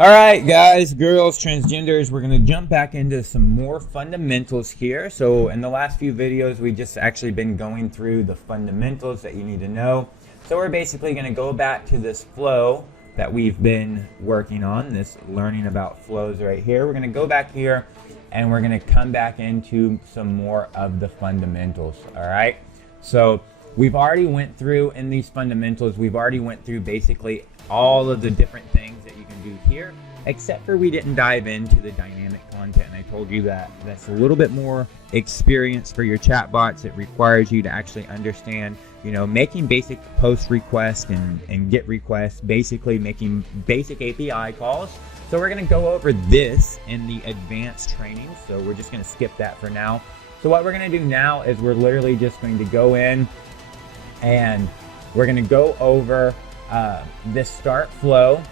Alright guys, girls, transgenders, we're going to jump back into some more fundamentals here. So in the last few videos, we just actually been going through the fundamentals that you need to know. So we're basically going to go back to this flow that we've been working on, this learning about flows right here. We're going to go back here and we're going to come back into some more of the fundamentals. Alright, so we've already went through in these fundamentals, we've already went through basically all of the different things that you can do here, except for we didn't dive into the dynamic content. And I told you that that's a little bit more experience for your chatbots. It requires you to actually understand, you know, making basic post requests and get requests, basically making basic API calls. So we're going to go over this in the advanced training. So we're just going to skip that for now. So what we're going to do now is we're literally just going to go in and we're going to go over this start flow,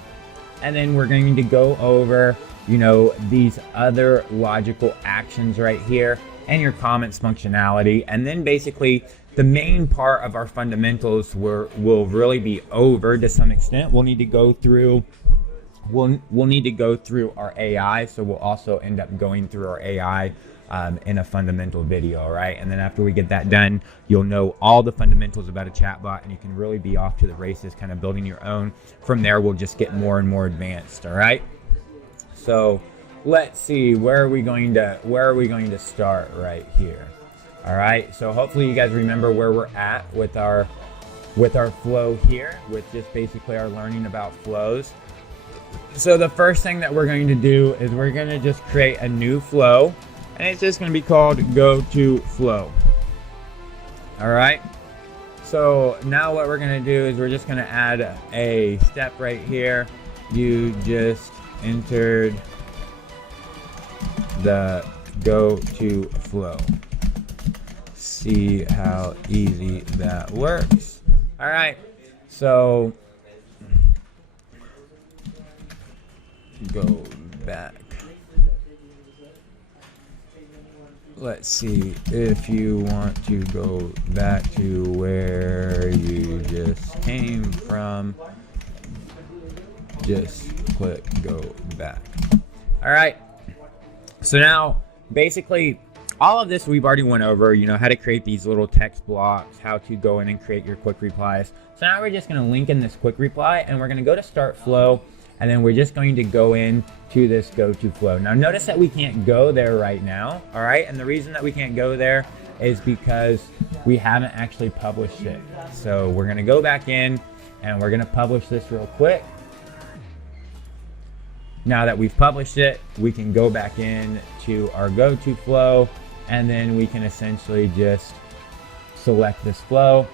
and then we're going to go over, you know, these other logical actions right here and your comments functionality. And then basically the main part of our fundamentals will really be over to some extent. We'll need to go through our AI. So we'll also end up going through our AI in a fundamental video, all right? And then after we get that done, you'll know all the fundamentals about a chatbot, and you can really be off to the races, kind of building your own. From there, we'll just get more and more advanced, all right? So let's see, where are we going to start right here? All right, so hopefully you guys remember where we're at with our flow here, with just basically our learning about flows. So the first thing that we're going to do is we're going to just create a new flow, and it's just going to be called go to flow. All right, so now what we're going to do is we're just going to add a step right here. You just entered the go to flow. See how easy that works. All right, so go back. Let's see, if you want to go back to where you just came from, just click go back. All right, so now basically all of this we've already went over, you know, how to create these little text blocks, how to go in and create your quick replies. So now we're just going to link in this quick reply, and we're going to go to start flow, and then we're just going to go in to this go to flow. Now notice that we can't go there right now, all right? And the reason that we can't go there is because we haven't actually published it. So we're gonna go back in and we're gonna publish this real quick. Now that we've published it, we can go back in to our go to flow, and then we can essentially just select this flow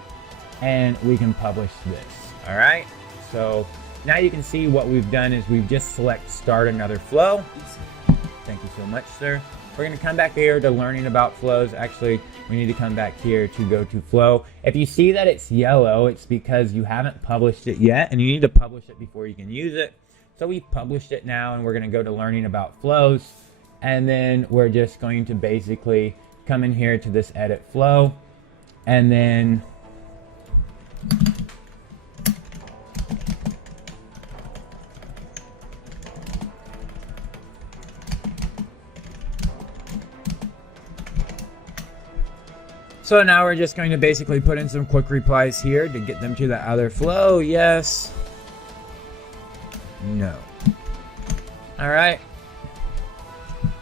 and we can publish this, all right? So now you can see what we've done is we've just select start another flow. Thank you so much, sir. We're going to come back here to learning about flows. Actually, we need to come back here to go to flow. If you see that it's yellow, it's because you haven't published it yet, and you need to publish it before you can use it. So we've published it now, and we're going to go to learning about flows, and then we're just going to basically come in here to this edit flow, and then so now we're just going to basically put in some quick replies here to get them to the other flow. Yes. No. All right.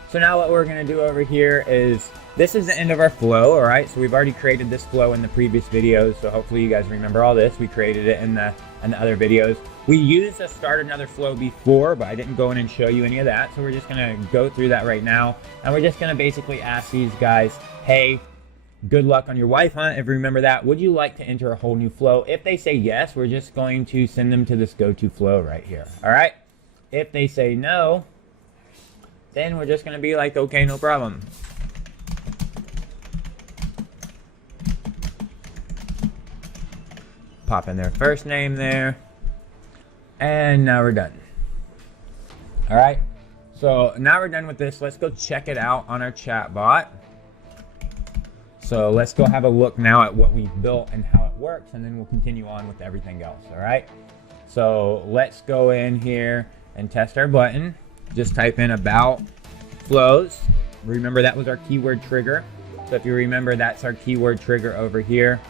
So now what we're going to do over here is, this is the end of our flow, all right? So we've already created this flow in the previous videos, so hopefully you guys remember all this. We created it in the other videos. We used a start another flow before, but I didn't go in and show you any of that. So we're just going to go through that right now, and we're just going to basically ask these guys, hey, good luck on your wife hunt. If you remember that, would you like to enter a whole new flow? If they say yes, we're just going to send them to this go to flow right here. All right. If they say no, then we're just going to be like, okay, no problem. Pop in their first name there. And now we're done. All right. So now we're done with this. Let's go check it out on our chat bot. So let's go have a look now at what we've built and how it works, and then we'll continue on with everything else, all right? So let's go in here and test our button. Just type in about flows. Remember that was our keyword trigger. So if you remember, that's our keyword trigger over here.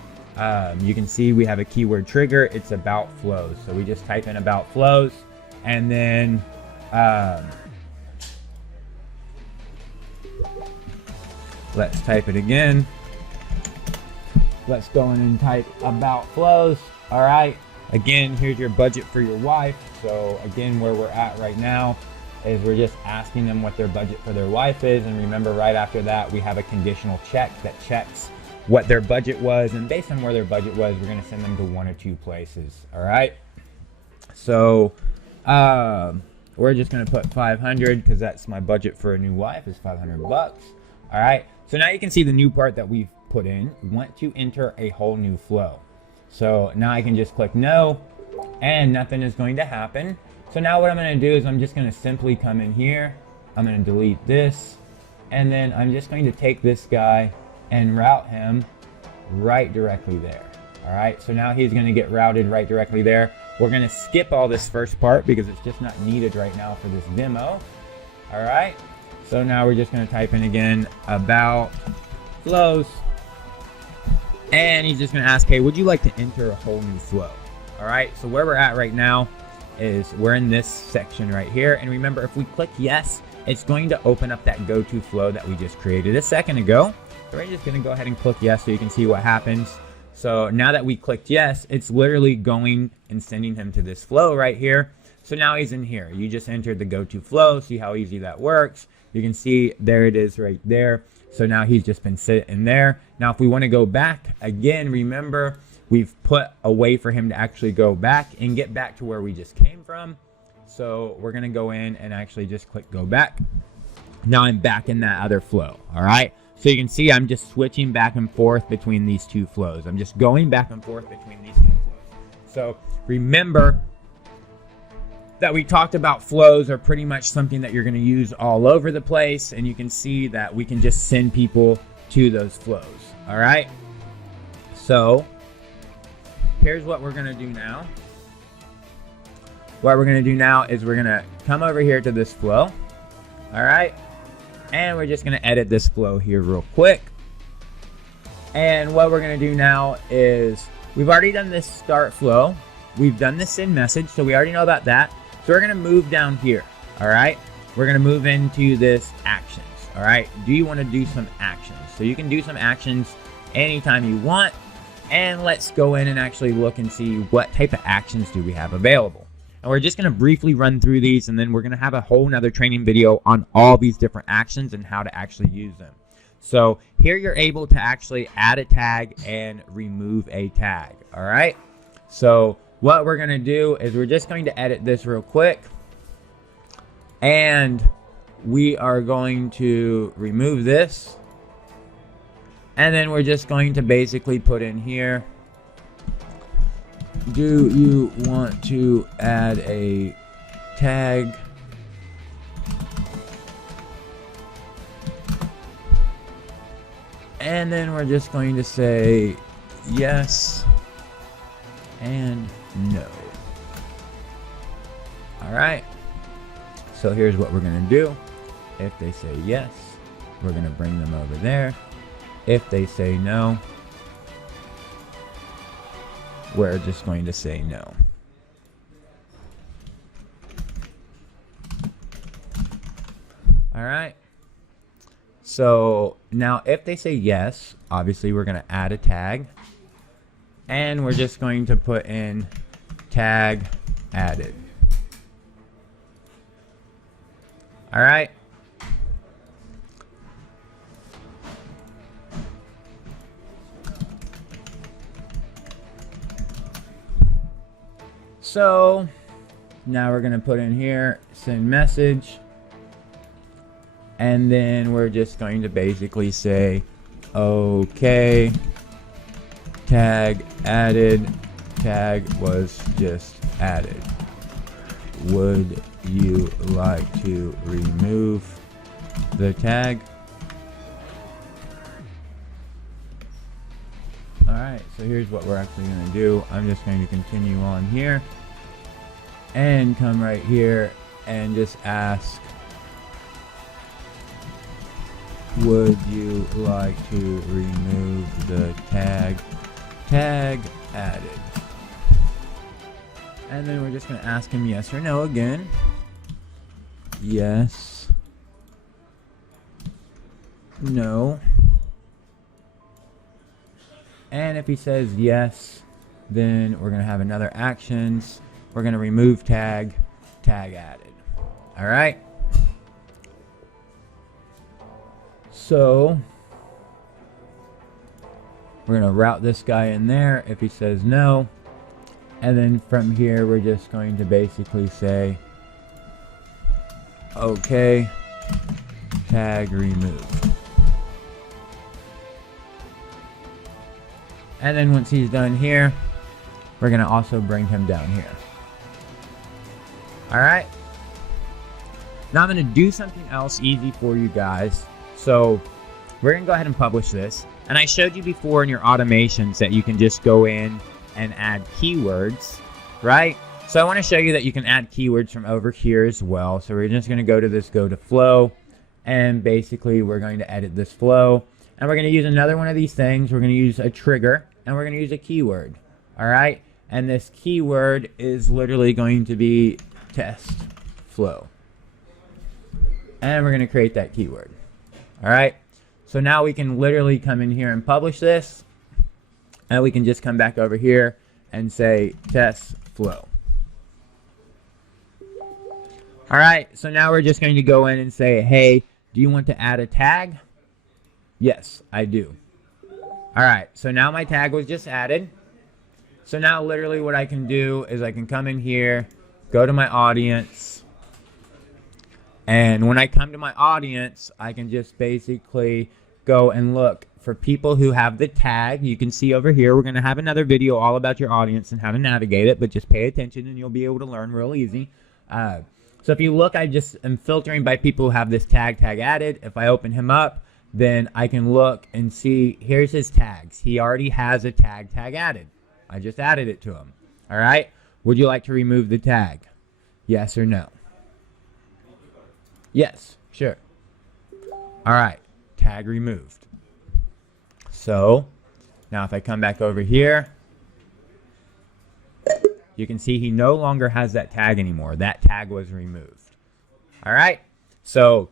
You can see we have a keyword trigger. It's about flows. So we just type in about flows, and then let's type it again. Let's go in and type about flows. All right. Again, here's your budget for your wife. So again, where we're at right now is we're just asking them what their budget for their wife is. And remember, right after that, we have a conditional check that checks what their budget was. And based on where their budget was, we're going to send them to 1 or 2 places. All right. So we're just going to put 500 because that's my budget for a new wife is 500 bucks. All right. So now you can see the new part that we've put in. We want to enter a whole new flow. So now I can just click no, and nothing is going to happen. So now what I'm going to do is I'm just going to simply come in here. I'm going to delete this, and then I'm just going to take this guy and route him right directly there. All right, so now he's going to get routed right directly there. We're going to skip all this first part because it's just not needed right now for this demo. All right, so now we're just going to type in again about flows. And he's just going to ask, hey, would you like to enter a whole new flow? All right, so where we're at right now is we're in this section right here. And remember, if we click yes, it's going to open up that go-to flow that we just created a second ago. So we're just going to go ahead and click yes so you can see what happens. So now that we clicked yes, it's literally going and sending him to this flow right here. So now he's in here. You just entered the go-to flow. See how easy that works. You can see there it is right there. So now he's just been sitting there. Now, if we want to go back, again, remember, we've put a way for him to actually go back and get back to where we just came from. So we're going to go in and actually just click go back. Now I'm back in that other flow. All right. So you can see I'm just switching back and forth between these 2 flows. I'm just going back and forth between these 2 flows. So remember that we talked about flows are pretty much something that you're going to use all over the place, and you can see that we can just send people to those flows. All right, so here's what we're going to do now. What we're going to do now is we're going to come over here to this flow. All right, and we're just going to edit this flow here real quick. And what we're going to do now is we've already done this start flow. We've done the send message, so we already know about that. So we're going to move down here, all right? We're going to move into this actions, all right? Do you want to do some actions? So you can do some actions anytime you want. And let's go in and actually look and see what type of actions do we have available. And we're just going to briefly run through these, and then we're going to have a whole nother training video on all these different actions and how to actually use them. So here you're able to actually add a tag and remove a tag, all right? So what we're going to do is we're just going to edit this real quick, and we are going to remove this, and then we're just going to basically put in here, do you want to add a tag? And then we're just going to say yes and no. All right. So here's what we're going to do. If they say yes, we're going to bring them over there. If they say no, we're just going to say no. All right. So now if they say yes, obviously we're going to add a tag. And we're just going to put in tag added. All right. So now we're going to put in here, send message. And then we're just going to basically say, okay. Tag added, tag was just added. Would you like to remove the tag? All right, so here's what we're actually going to do. I'm just going to continue on here and come right here and just ask, would you like to remove the tag added? And then we're just going to ask him yes or no again. Yes. No. And if he says yes, then we're going to have another actions. We're going to remove tag added. All right. So we're going to route this guy in there if he says no. And then from here, we're just going to basically say, okay, tag removed. And then once he's done here, we're going to also bring him down here. All right. Now I'm going to do something else easy for you guys. So we're going to go ahead and publish this. And I showed you before in your automations that you can just go in and add keywords, right? So I want to show you that you can add keywords from over here as well. So we're just going to go to this go to flow, and basically we're going to edit this flow, and we're going to use another one of these things. We're going to use a trigger, and we're going to use a keyword. All right, and this keyword is literally going to be test flow, and we're going to create that keyword. All right, so now we can literally come in here and publish this. And we can just come back over here and say test flow. All right, so now we're just going to go in and say, hey, do you want to add a tag? Yes, I do. All right, so now my tag was just added. So now literally what I can do is I can come in here, go to my audience. And when I come to my audience, I can just basically go and look for people who have the tag. You can see over here, we're going to have another video all about your audience and how to navigate it, but just pay attention and you'll be able to learn real easy. So if you look, I just am filtering by people who have this tag added. If I open him up, then I can look and see, here's his tags. He already has a tag added. I just added it to him. All right. Would you like to remove the tag? Yes or no? Yes, sure. All right. Tag removed. So now if I come back over here, you can see he no longer has that tag anymore. That tag was removed. All right. So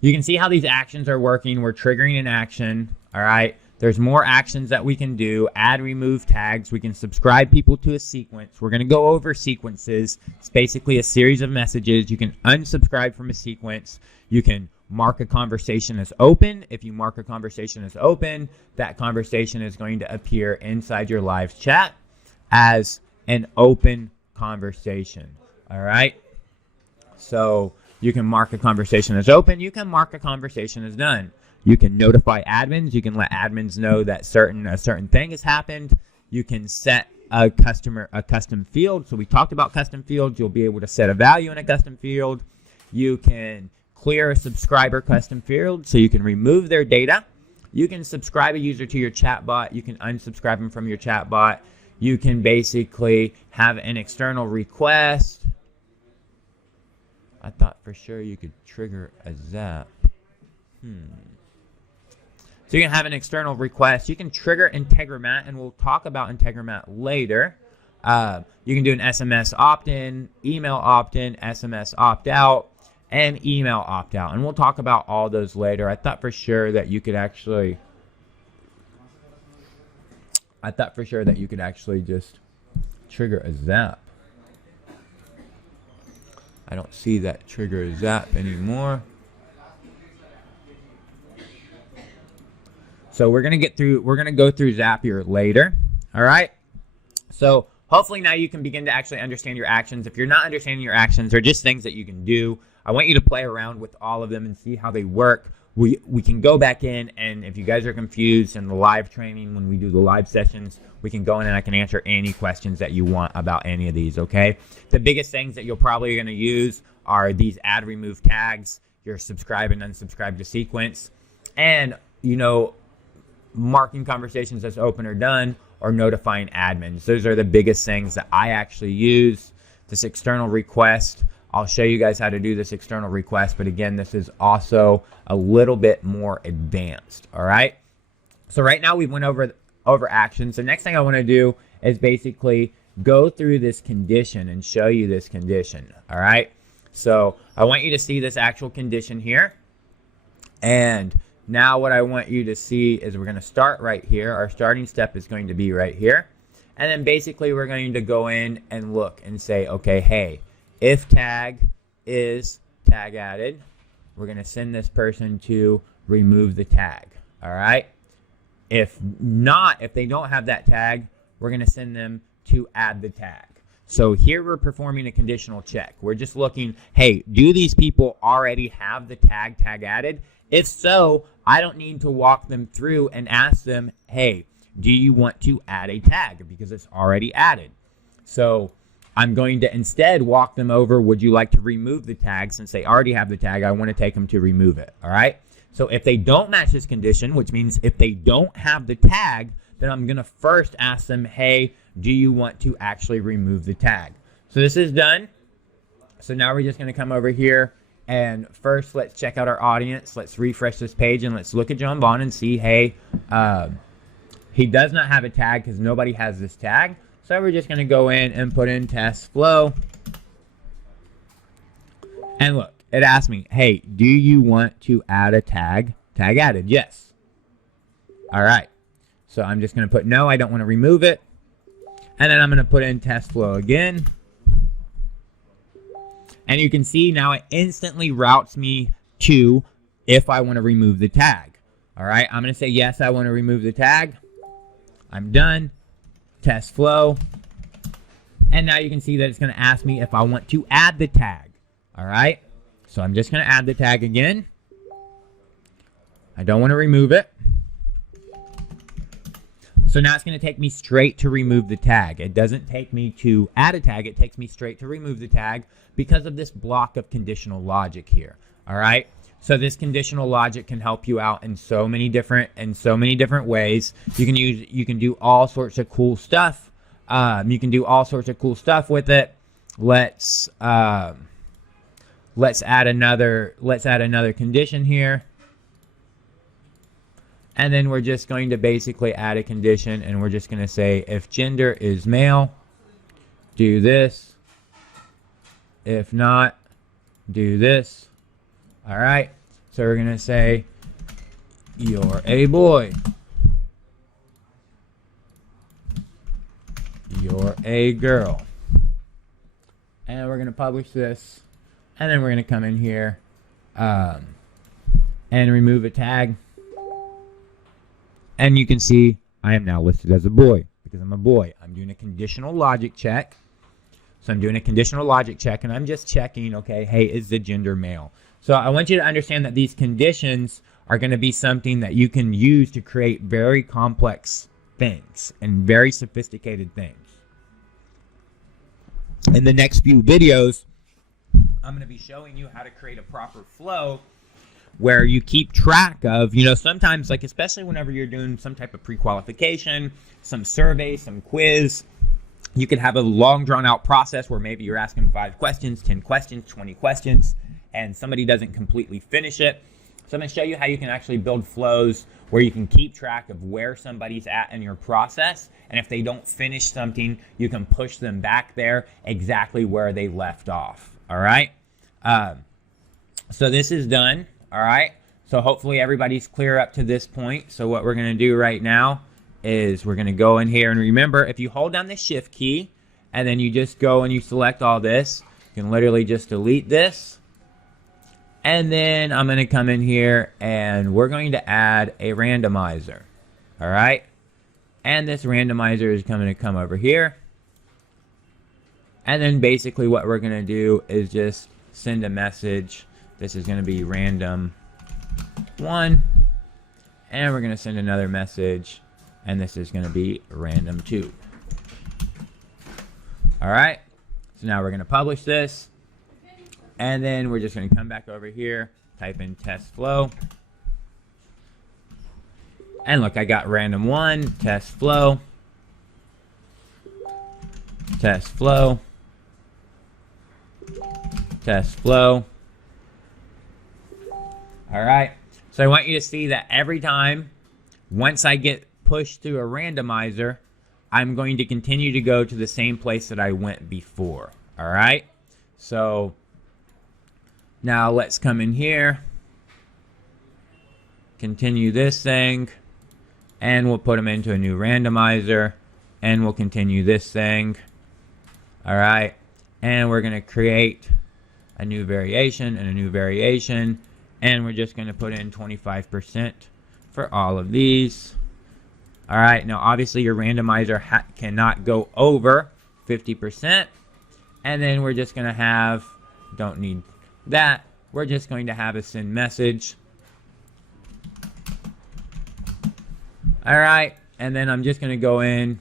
you can see how these actions are working. We're triggering an action. All right. There's more actions that we can do. Add, remove tags. We can subscribe people to a sequence. We're going to go over sequences. It's basically a series of messages. You can unsubscribe from a sequence. You can mark a conversation as open. If you mark a conversation as open, that conversation is going to appear inside your live chat as an open conversation. All right. So you can mark a conversation as open. You can mark a conversation as done. You can notify admins. You can let admins know that a certain thing has happened. You can set a custom field. So we talked about custom fields. You'll be able to set a value in a custom field. You can clear a subscriber custom field, so you can remove their data. You can subscribe a user to your chatbot. You can unsubscribe them from your chatbot. You can basically have an external request. I thought for sure you could trigger a zap. So you can have an external request. You can trigger Integromat, and we'll talk about Integromat later. You can do an SMS opt-in, email opt-in, SMS opt-out, and email opt-out. And we'll talk about all those later. I thought for sure that you could actually just trigger a zap. I don't see that trigger a zap anymore. So we're going to go through Zapier later. All right. So hopefully now you can begin to actually understand your actions. If you're not understanding your actions, they're just things that you can do. I want you to play around with all of them and see how they work. We can go back in, and if you guys are confused in the live training, when we do the live sessions, we can go in and I can answer any questions that you want about any of these, okay? The biggest things that you're probably going to use are these add, remove tags, your subscribe and unsubscribe to sequence, and, marking conversations as open or done, or notifying admins. Those are the biggest things that I actually use. This external request, I'll show you guys how to do this external request, but again, this is also a little bit more advanced, all right? So right now we went over actions. The next thing I want to do is basically go through this condition and show you this condition, all right? So I want you to see this actual condition here. And now what I want you to see is we're going to start right here. Our starting step is going to be right here. And then basically we're going to go in and look and say, okay, hey, if tag is tag added, we're going to send this person to remove the tag, all right? If not, if they don't have that tag, we're going to send them to add the tag. So here we're performing a conditional check. We're just looking, hey, do these people already have the tag added? If so, I don't need to walk them through and ask them, hey, do you want to add a tag? Because it's already added. So I'm going to instead walk them over, would you like to remove the tag? Since they already have the tag, I want to take them to remove it, all right? So if they don't match this condition, which means if they don't have the tag, then I'm going to first ask them, hey, do you want to actually remove the tag? So this is done. So now we're just going to come over here and first let's check out our audience. Let's refresh this page and let's look at John Vaughn and see, hey, he does not have a tag because nobody has this tag. So we're just going to go in and put in test flow. And look, it asked me, hey, do you want to add a tag? Tag added, yes. All right. So I'm just going to put no, I don't want to remove it. And then I'm going to put in test flow again. And you can see now it instantly routes me to if I want to remove the tag. All right. I'm going to say, yes, I want to remove the tag. I'm done. Test flow. And now you can see that it's going to ask me if I want to add the tag. All right. So I'm just going to add the tag again. I don't want to remove it. So now it's going to take me straight to remove the tag. It doesn't take me to add a tag. It takes me straight to remove the tag because of this block of conditional logic here. All right. So this conditional logic can help you out in so many different ways. You can do all sorts of cool stuff. You can do all sorts of cool stuff with it. Let's add another condition here. And then we're just going to basically add a condition, and we're just going to say if gender is male, do this. If not, do this. All right. So we're going to say you're a boy. You're a girl. And we're going to publish this. And then we're going to come in here and remove a tag. And you can see I am now listed as a boy because I'm a boy. I'm doing a conditional logic check. So I'm doing a conditional logic check, and I'm just checking, okay, hey, is the gender male? So I want you to understand that these conditions are going to be something that you can use to create very complex things and very sophisticated things. In the next few videos, I'm going to be showing you how to create a proper flow where you keep track of, sometimes, like especially whenever you're doing some type of pre-qualification, some survey, some quiz, you could have a long drawn out process where maybe you're asking 5 questions, 10 questions, 20 questions, and somebody doesn't completely finish it. So I'm going to show you how you can actually build flows where you can keep track of where somebody's at in your process. And if they don't finish something, you can push them back there exactly where they left off. All right. So this is done. All right. So hopefully everybody's clear up to this point. So what we're going to do right now is we're going to go in here, and remember, if you hold down the shift key and then you just go and you select all this, you can literally just delete this. And then I'm going to come in here and we're going to add a randomizer. All right. And this randomizer is going to come over here. And then basically what we're going to do is just send a message. This is going to be random 1. And we're going to send another message. And this is going to be random 2. All right. So now we're going to publish this. And then we're just going to come back over here, type in test flow. And look, I got random 1, test flow. Test flow. test flow. All right. So I want you to see that every time, once I get pushed through a randomizer, I'm going to continue to go to the same place that I went before. All right. So now let's come in here, continue this thing, and we'll put them into a new randomizer, and we'll continue this thing. All right. And we're going to create a new variation and a new variation. And we're just going to put in 25% for all of these. All right. Now, obviously, your randomizer cannot go over 50%. And then we're just going to have, don't need that. We're just going to have a send message. All right. And then I'm just going to go in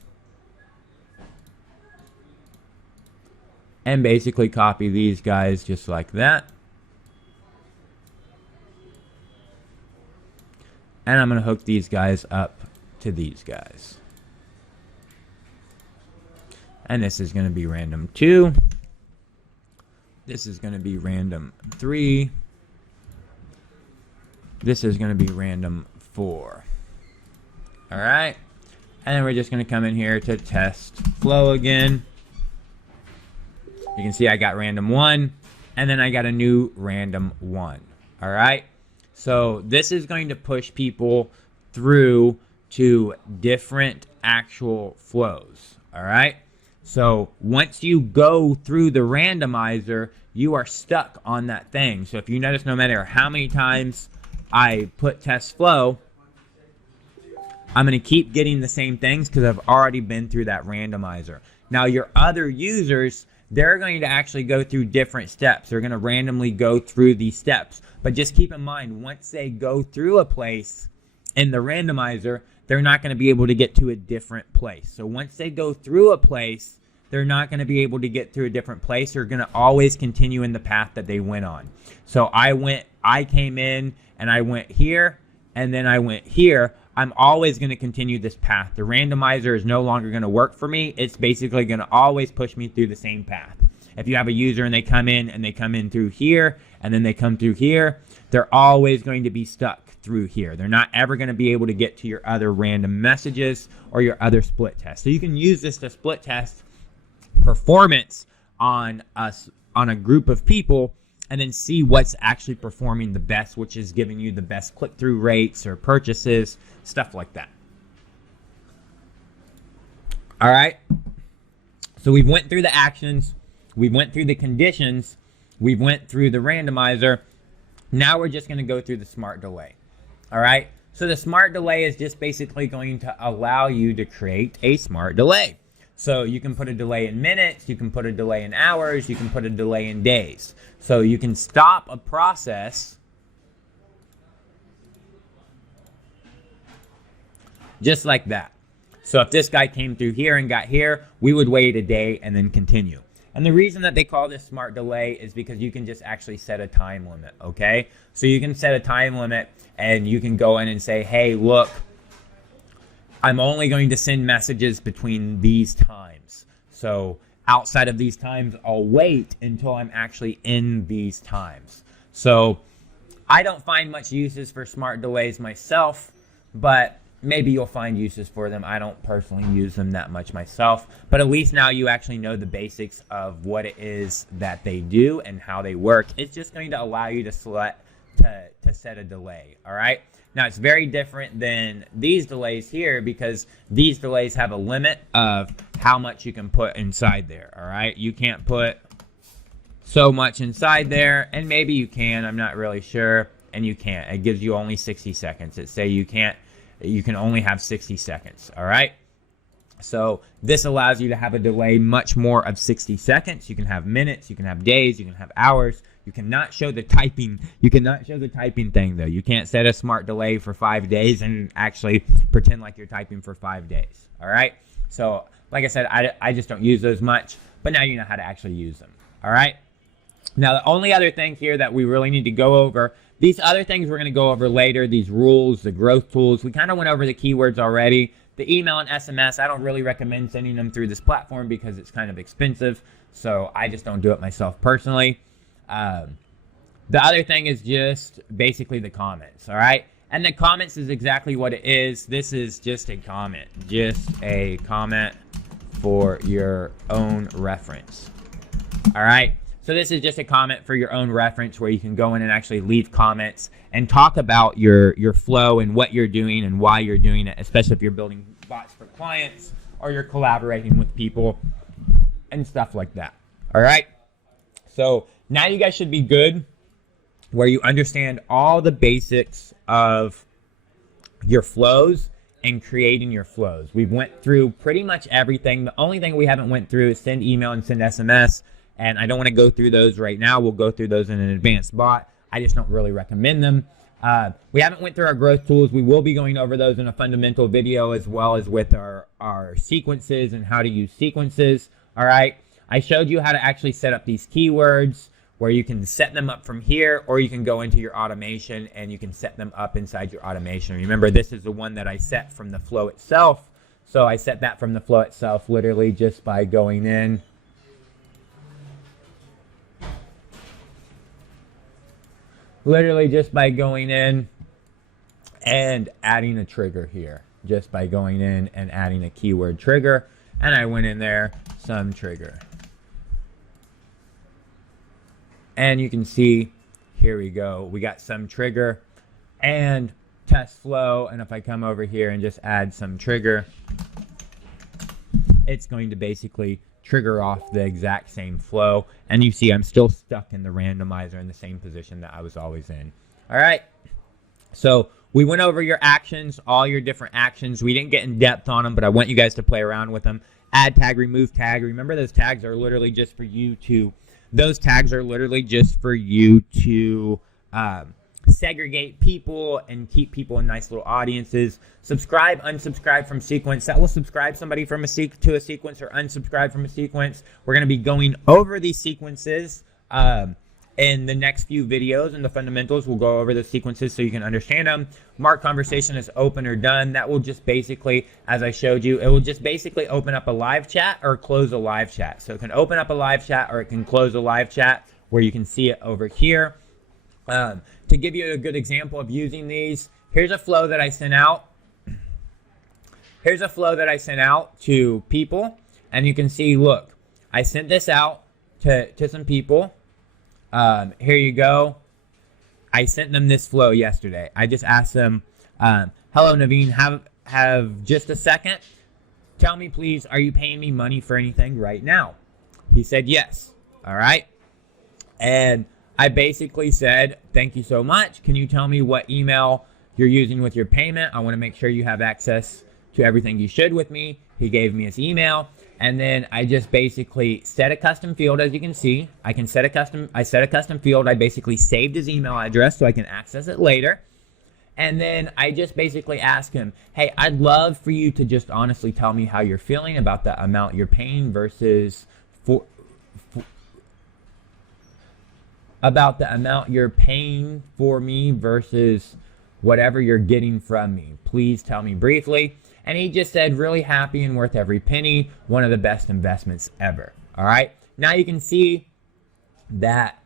and basically copy these guys just like that. And I'm going to hook these guys up to these guys. And this is going to be random 2. This is going to be random 3. This is going to be random 4. All right. And then we're just going to come in here to test flow again. You can see I got random 1. And then I got a new random 1. All right. So this is going to push people through to different actual flows, all right? So once you go through the randomizer, you are stuck on that thing. So if you notice, no matter how many times I put test flow, I'm going to keep getting the same things because I've already been through that randomizer. Now, your other users, they're going to actually go through different steps. They're going to randomly go through these steps. But just keep in mind, once they go through a place in the randomizer, they're not going to be able to get to a different place. So once they go through a place, they're not going to be able to get through a different place. They're going to always continue in the path that they went on. So I came in and I went here and then I went here. I'm always going to continue this path. The randomizer is no longer going to work for me. It's basically going to always push me through the same path. If you have a user and they come in through here and then they come through here, they're always going to be stuck through here. They're not ever going to be able to get to your other random messages or your other split test. So you can use this to split test performance on a group of people and then see what's actually performing the best, which is giving you the best click-through rates or purchases, stuff like that. All right. So we've went through the actions. We went through the conditions. We went through the randomizer. Now we're just going to go through the smart delay. All right. So the smart delay is just basically going to allow you to create a smart delay. So you can put a delay in minutes. You can put a delay in hours. You can put a delay in days. So you can stop a process just like that. So if this guy came through here and got here, we would wait a day and then continue. And the reason that they call this smart delay is because you can just actually set a time limit, okay? So you can set a time limit and you can go in and say, hey, look, I'm only going to send messages between these times. So outside of these times, I'll wait until I'm actually in these times. So I don't find much uses for smart delays myself, but maybe you'll find uses for them. I don't personally use them that much myself, but at least now you actually know the basics of what it is that they do and how they work. It's just going to allow you to set a delay, all right? Now, it's very different than these delays here because these delays have a limit of how much you can put inside there, all right? You can't put so much inside there, and maybe you can, I'm not really sure, and you can't. It gives you only 60 seconds. It say you can only have 60 seconds, all right? So this allows you to have a delay much more of 60 seconds. You can have minutes, you can have days, you can have hours. You cannot show the typing. You cannot show the typing thing, though. You can't set a smart delay for 5 days and actually pretend like you're typing for 5 days, all right? So like I said, I just don't use those much, but now you know how to actually use them, all right? Now, the only other thing here that we really need to go over, these other things we're going to go over later, these rules, the growth tools. We kind of went over the keywords already. The email and SMS, I don't really recommend sending them through this platform because it's kind of expensive, so I just don't do it myself personally. The other thing is just basically the comments, all right? And the comments is exactly what it is. This is just a comment for your own reference, all right? So this is just a comment for your own reference where you can go in and actually leave comments and talk about your flow and what you're doing and why you're doing it, especially if you're building bots for clients or you're collaborating with people and stuff like that, all right? So now you guys should be good where you understand all the basics of your flows and creating your flows. We've went through pretty much everything. The only thing we haven't went through is send email and send SMS, and I don't want to go through those right now. We'll go through those in an advanced bot. I just don't really recommend them. We haven't went through our growth tools. We will be going over those in a fundamental video as well as with our sequences and how to use sequences, all right? I showed you how to actually set up these keywords where you can set them up from here, or you can go into your automation and you can set them up inside your automation. Remember, this is the one that I set from the flow itself. So I set that from the flow itself literally just by going in. Literally just by going in and adding a trigger here. Just by going in and adding a keyword trigger. And I went in there, some trigger. And you can see, here we go. We got some trigger and test flow. And if I come over here and just add some trigger, it's going to basically trigger off the exact same flow. And you see I'm still stuck in the randomizer in the same position that I was always in. All right. So we went over your actions, all your different actions. We didn't get in depth on them, but I want you guys to play around with them. Add tag, remove tag. Remember, those tags are literally just for you to segregate people and keep people in nice little audiences. Subscribe, unsubscribe from sequence. That will subscribe somebody from to a sequence or unsubscribe from a sequence. We're going to be going over these sequences in the next few videos. In the fundamentals, we'll go over the sequences so you can understand them. Mark conversation as open or done. That will just basically, as I showed you, it will just basically open up a live chat or close a live chat. So it can open up a live chat or it can close a live chat where you can see it over here. To give you a good example of using these, here's a flow that I sent out. Here's a flow that I sent out to people. And you can see, look, I sent this out to some people. Here you go. I sent them this flow yesterday. I just asked them, hello, Naveen, have just a second. Tell me, please, are you paying me money for anything right now? He said, yes. All right. And I basically said, thank you so much. Can you tell me what email you're using with your payment? I want to make sure you have access to everything you should with me. He gave me his email. And then I just basically set a custom field. As you can see, I set a custom field. I basically saved his email address so I can access it later. And then I just basically asked him, hey, I'd love for you to just honestly tell me how you're feeling about the amount you're paying versus about the amount you're paying for me versus whatever you're getting from me. Please tell me briefly. And he just said, really happy and worth every penny. One of the best investments ever. All right. Now you can see that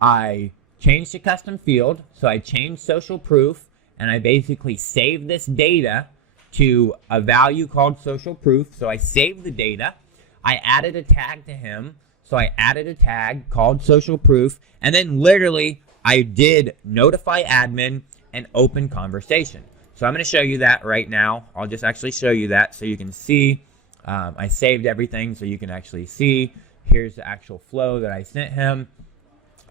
I changed the custom field. So I changed social proof and I basically saved this data to a value called social proof. So I saved the data. I added a tag to him. So I added a tag called social proof. And then literally I did notify admin and open conversation. So I'm going to show you that right now. I'll just actually show you that so you can see. I saved everything so you can actually see. Here's the actual flow that I sent him.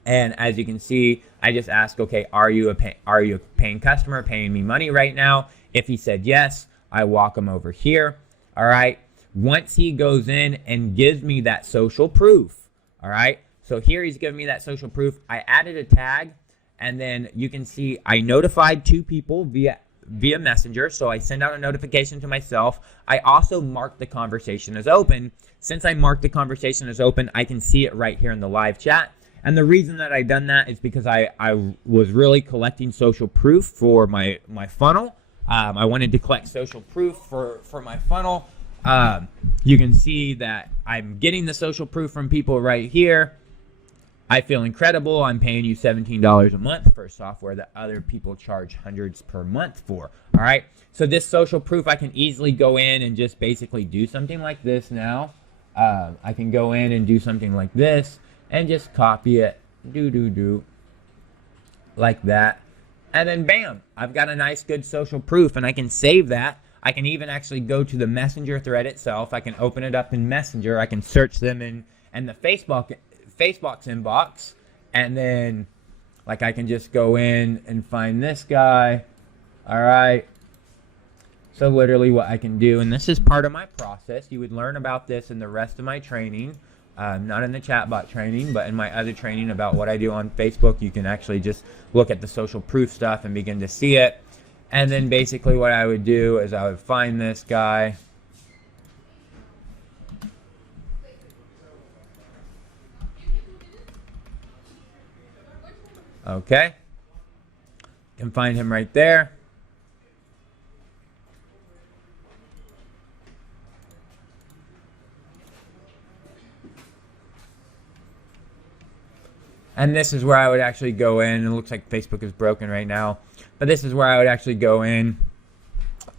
And as you can see, I just asked, okay, are you a paying customer paying me money right now? If he said yes, I walk him over here. All right. Once he goes in and gives me that social proof. All right. So here he's giving me that social proof. I added a tag. And then you can see I notified 2 people via Messenger. So I send out a notification to myself. I also marked the conversation as open. Since I marked the conversation as open, I can see it right here in the live chat. And the reason that I done that is because I was really collecting social proof for my funnel. I wanted to collect social proof for my funnel. You can see that I'm getting the social proof from people right here. I feel incredible. I'm paying you $17 a month for software that other people charge hundreds per month for. All right. So this social proof, I can easily go in and just basically do something like this now. I can go in and do something like this and just copy it. Like that. And then bam, I've got a nice good social proof, and I can save that. I can even actually go to the Messenger thread itself. I can open it up in Messenger. I can search them in the Facebook inbox, and then like I can just go in and find this guy. All right. So literally what I can do, and this is part of my process. You would learn about this in the rest of my training, not in the chatbot training, but in my other training about what I do on Facebook. You can actually just look at the social proof stuff and begin to see it. And then basically what I would do is I would find this guy. Okay. Can find him right there. And this is where I would actually go in. It looks like Facebook is broken right now. But this is where I would actually go in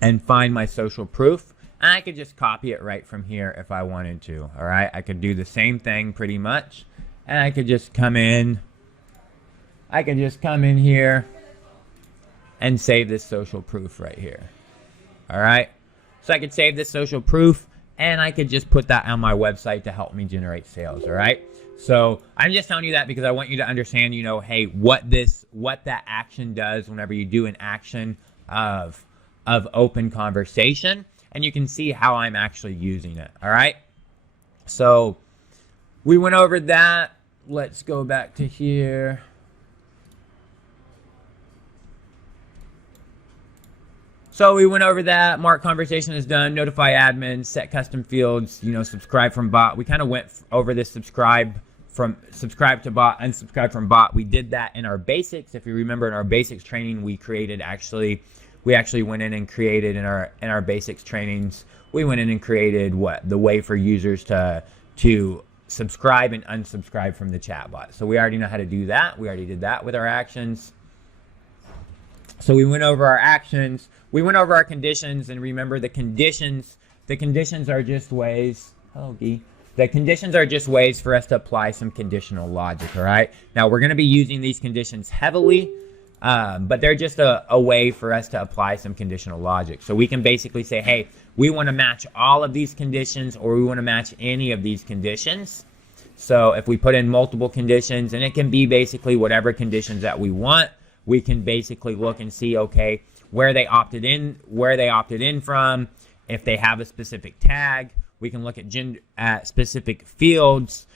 and find my social proof. And I could just copy it right from here if I wanted to. All right. I could do the same thing pretty much. And I could just come in. I could just come in here and save this social proof right here. All right. So I could save this social proof, and I could just put that on my website to help me generate sales. All right. So I'm just telling you that because I want you to understand, hey, what that action does whenever you do an action of open conversation, and you can see how I'm actually using it. All right. So we went over that. Let's go back to here. So we went over that. Mark conversation is done. Notify admin. Set custom fields. Subscribe from bot. We kind of went over this subscribe to bot, unsubscribe from bot. We did that in our basics. If you remember, in our basics training, we actually went in and created in our basics trainings. We went in and created the way for users to subscribe and unsubscribe from the chatbot. So we already know how to do that. We already did that with our actions. So we went over our actions. We went over our conditions, and remember the conditions are just ways. The conditions are just ways for us to apply some conditional logic, all right? Now, we're going to be using these conditions heavily, but they're just a way for us to apply some conditional logic. So we can basically say, hey, we want to match all of these conditions, or we want to match any of these conditions. So if we put in multiple conditions, and it can be basically whatever conditions that we want, we can basically look and see, okay, where they opted in from, if they have a specific tag. We can look at specific fields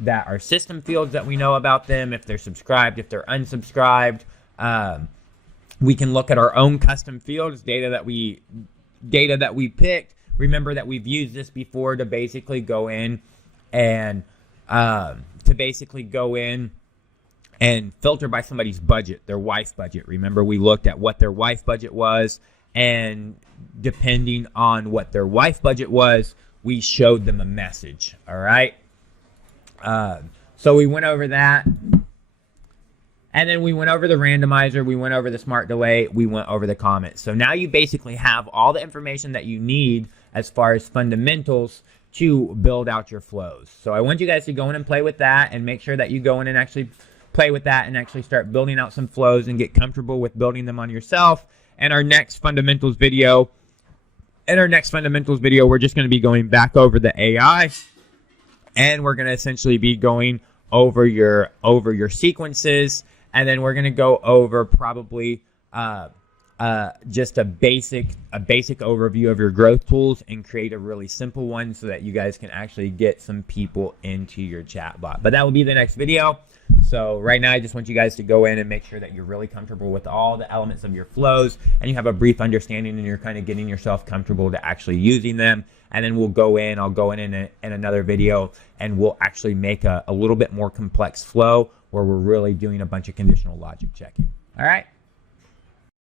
that are system fields that we know about them, if they're subscribed, if they're unsubscribed. We can look at our own custom fields, data that we picked. Remember that we've used this before to basically go in and filter by somebody's budget, their wife budget. Remember, we looked at what their wife budget was, and depending on what their wife budget was, we showed them a message. All right. So we went over that. And then we went over the randomizer. We went over the smart delay. We went over the comment. So now you basically have all the information that you need as far as fundamentals to build out your flows. So I want you guys to go in and play with that, and make sure that you go in and actually play with that and actually start building out some flows and get comfortable with building them on yourself. And our next fundamentals video, we're just going to be going back over the AI, and we're going to essentially be going over your sequences, and then we're going to go over probably just a basic overview of your growth tools, and create a really simple one so that you guys can actually get some people into your chatbot. But that will be the next video. So right now, I just want you guys to go in and make sure that you're really comfortable with all the elements of your flows, and you have a brief understanding, and you're kind of getting yourself comfortable to actually using them. And then I'll go in another video, and we'll actually make a little bit more complex flow where we're really doing a bunch of conditional logic checking. All right.